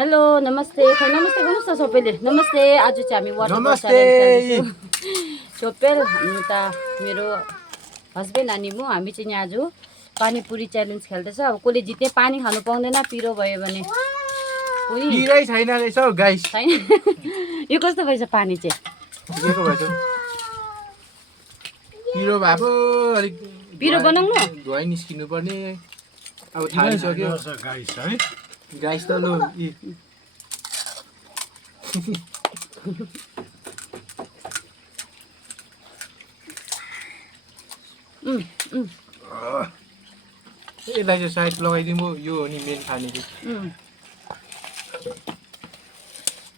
Hello नमस्ते खै नमस्ते गर्नुहोस् न सबैले नमस्ते आज चाहिँ हामी वाटर नमस्ते सोपेल त मेरो हस्बेन्ड अनि म हामी चाहिँ यहाँ आज पानीपुरी च्यालेन्ज खेल्दैछ अब कसले जित्ने पानी खानु पाउँदैन पिरो भयो भने पिरै छैन रहेछ हौ गाइस छैन यो कस्तो भएछ पानी चाहिँ ठिकैको भएछ पिरो भएको अलिक पिरो बनाउनु धुवाइ निस्किनु पर्ने अब थालिसक्यो गाइस है गाइस त लो यसलाई चाहिँ साइड लगाइदिउँ यो हो नि मेन खाने चाहिँ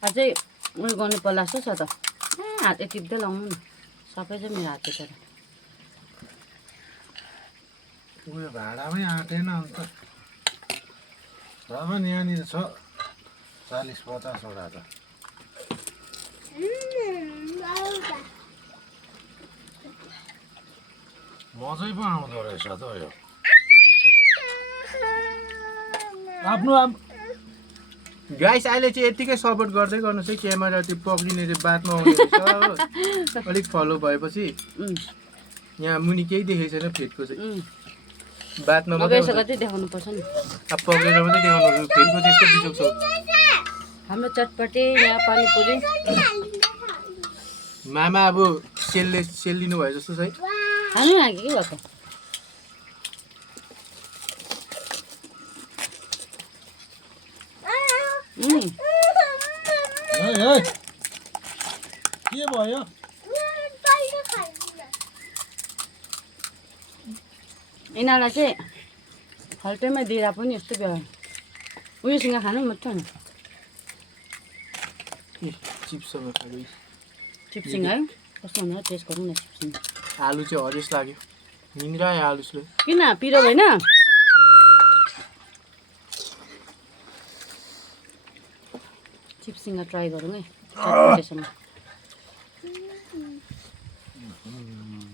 अझै उयो गर्नु पर्ला जस्तो छ त हातले टिप्दै लाउनु न सबै चाहिँ मेरो हातले तर उयो भाँडामै आँटेन अन्त र पनि यहाँनिर छ 40-50 वटा त मजै पो आउँदो रहेछ त यो आफ्नो गाइस अहिले चाहिँ यतिकै सपोर्ट गर्दै गर्नुहोस् है क्यामेरा त्यो पक्रिने चाहिँ बादमा आउने रहेछ अलिक फलो भएपछि यहाँ मुनि केही देखेको छैन फेदको चाहिँ बादमा मात्रै मगाइसकेर चाहिँ देखाउनु पर्छ नि अब पक्रेर मात्रै देखाउनु फेदको त्यस्तो बिजोग छ हाम्रो चटपटे यहाँ पानीपुरी मामा अब सेल लिनु भयो जस्तो छ है खानु लाग्यो के भएको के भयो यिनीहरूलाई चाहिँ हल्टैमा दिएर पनि यस्तो बेला उयोसँग खानु मात्रै होइन चिप्ससँग खानु चिप्सिङ है कस्तो हुँदैन टेस्ट गरौँ न चिप्सिङ आलु चाहिँ हरेस लाग्यो निन्द्रा आयो आलुले किन पिरो होइन चिप्सिङ ट्राई गरौँ है चटपटेसँग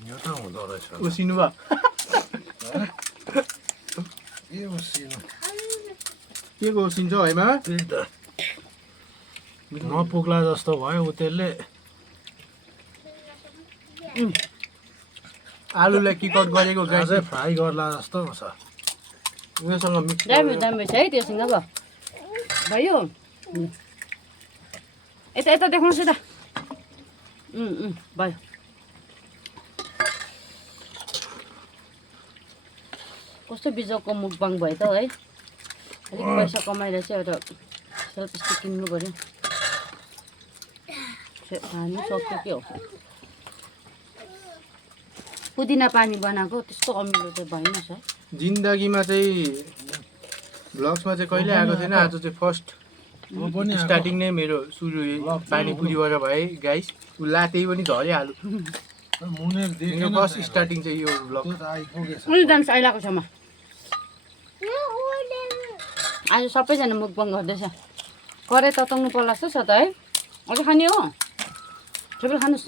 यो त हुँदो रहेछ उसिनु भयो के उसिनु के को उसिन्छ हैमा त्यही त नपुग्ला जस्तो भयो उतेलले आलुलाई किकआउट गरेको गाई अझै फ्राई गर्ला जस्तो छ उयोसँग मिक्स दामी दामी छ है त्योसँग अब भयो यता यता देखाउनुहोस् यता भयो कस्तो बिजोगको मुखबाङ भयो त है अलिक पैसा कमाएर चाहिँ एउटा सेल्फ स्टिक किन्नु पऱ्यो खानु सक्यो के हो पुदिना पानी बनाएको त्यस्तो अमिलो चाहिँ भएन सर जिन्दगीमा चाहिँ भ्लग्समा चाहिँ कहिले आएको थिएन आज चाहिँ फर्स्ट स्टार्टिङ नै मेरो सुरु पानीपुरीबाट भए गाइस उ लाते पनि झरिहाल्यो मुनेर मेरो फर्स्ट स्टार्टिङ चाहिँ यो भ्लग उनी जान्छ आइलाको छमा आज सबैजना मुखबाङ गर्दैछ कराई तताउनु पर्ला जस्तो छ त है अझै खाने हो छोपेल खानुहोस्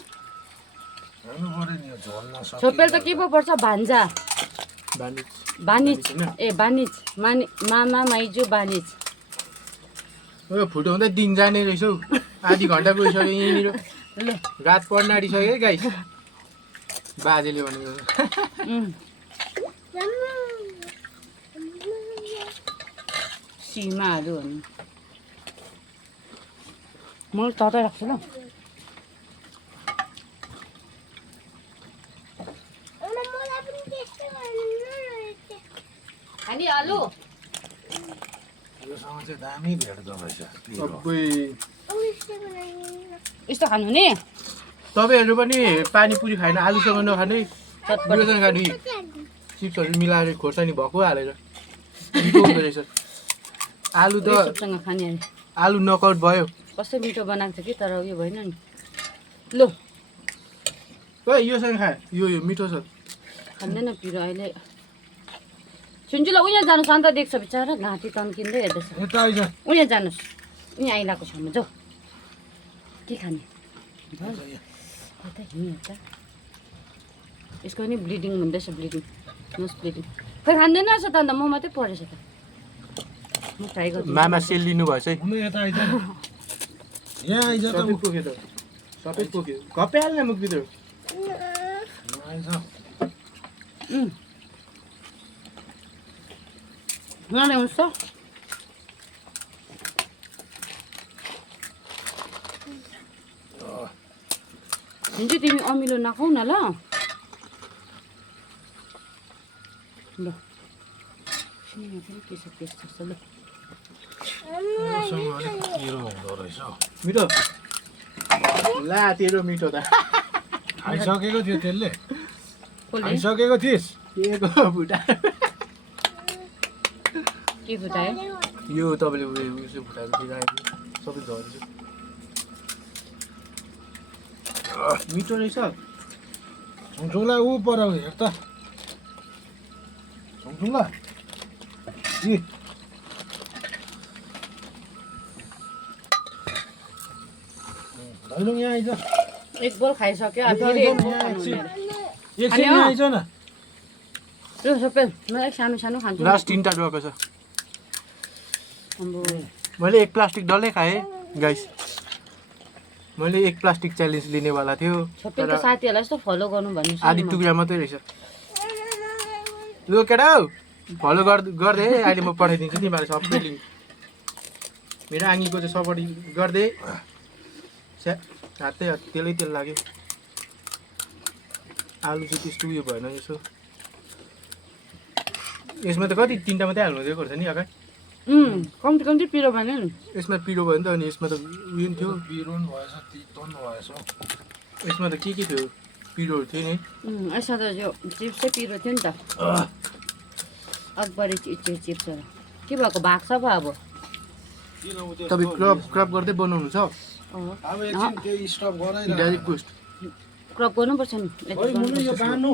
छोपेल त के पो पर्छ भान्जा बानिज ए बानिज मामा माइजू बानिज उयो फुटाउँदै दिन जाने रहेछ हौ आधी घन्टा गइसक्यो यहीँनिर रात पर्न आँटिसक्यो है गाइस बाजेले भनेको सीमाहरू भन्नु म तताइ राख्छु ल खाने आलु योसँग चाहिँ दामी भेट्दो रहेछ सबै यस्तो खानु नि तपाईँहरू पनि पानीपुरी खाएन आलुसँग नखाने चटपट उयोसँग खाने चिप्सहरू मिलाएर खोर्सानी भएको हालेर मिठो हुँदो रहेछ आलु त सबसँग खाने अरे आलु नकआउट भयो कस्तो मिठो बनाएको थियो कि तर उयो भएन नि लु ओ योसँग खा यो मिठो छ खाँदैन पिरो अहिले सुन्छु ल उयहाँ जानुहोस् अन्त देख्छ बिचरा घाँटी तन्किँदै हेर्दैछ यता आइज उहाँ जानुहोस् उहाँ आइलाको छेउमा जाऊ के खाने यसको नि ब्लिडिङ हुँदैछ ब्लिडिङ नोज ब्लिडिङ खै खाँदैन रहेछ त अन्त म मात्रै परेछ त म ट्राई गर्छु मामा सेल लिनु भएछ है हुनु यता आइज न यहाँ आइज त सबै पोख्यो त सबै पोख्यो घप्याल्ने मुखभित्र आइज ल्याउँछ हुन्छ तिमी अमिलो नखाऊ न ल ल सिमी पनि के छ पेस्ट जस्तो ल मसँग अलिक पिरो हुँदो रहेछ मिठो ला तेरो मिठो त खाइसकेको थियो त्यसले कसले खाइसकेको थिइस् के को भुटा के फुटायो यो तपाईँले उयो फुटाएको दिइराखेको सबै झर्छ मिठो रहेछ छुङछुङलाई ऊ पर हेर त छुङछुङला यी दैलो यहाँ आइज एक बोल खाइसक्यो अब फेरि एक बोल खानु हुने अरे। एकछिन यहाँ आइज न यो सबै मलाई सानो सानो खान्छु लास्ट 3टा गएको छ अम्बो मैले एक प्लास्टिक डल्लै खाएँ गाइस मैले एक प्लास्टिक च्यालेन्ज लिनेवाला थियो सबै त साथीहरूलाई यस्तो फलो गर्नु भन्नु आधी टुक्रा मात्रै रहेछ लु केटा हौ फलो गर्दै है अहिले म पठाइदिन्छु तिमीहरू सबै लिङ्क मेरो आङ्गीको चाहिँ सपोर्ट गर्दै हातै तेलै तेल लाग्यो आलु चाहिँ त्यस्तो उयो भएन यसो यसमा त कति 3टा मात्रै हाल्नु दिएको रहेछ नि अगाडि कम्ती कम्ती पिरो भने नि यसमा पिरो भयो नि त अनि यसमा त उयो नि थियो पिरो पनि भएछ तितो पनि भएछ यसमा त के थियो पिरोहरू थियो नि यसमा त यो चिप्सै पिरो थियो नि त अकबरी चिप्सहरू के भएको भएको छ पो अब तपाईँ क्रप गर्दै बनाउनु छ अब एकछिन त्यो स्टप गराइ डाइरेक्ट पोस्ट क्रप गर्नुपर्छ नि यो बान्नु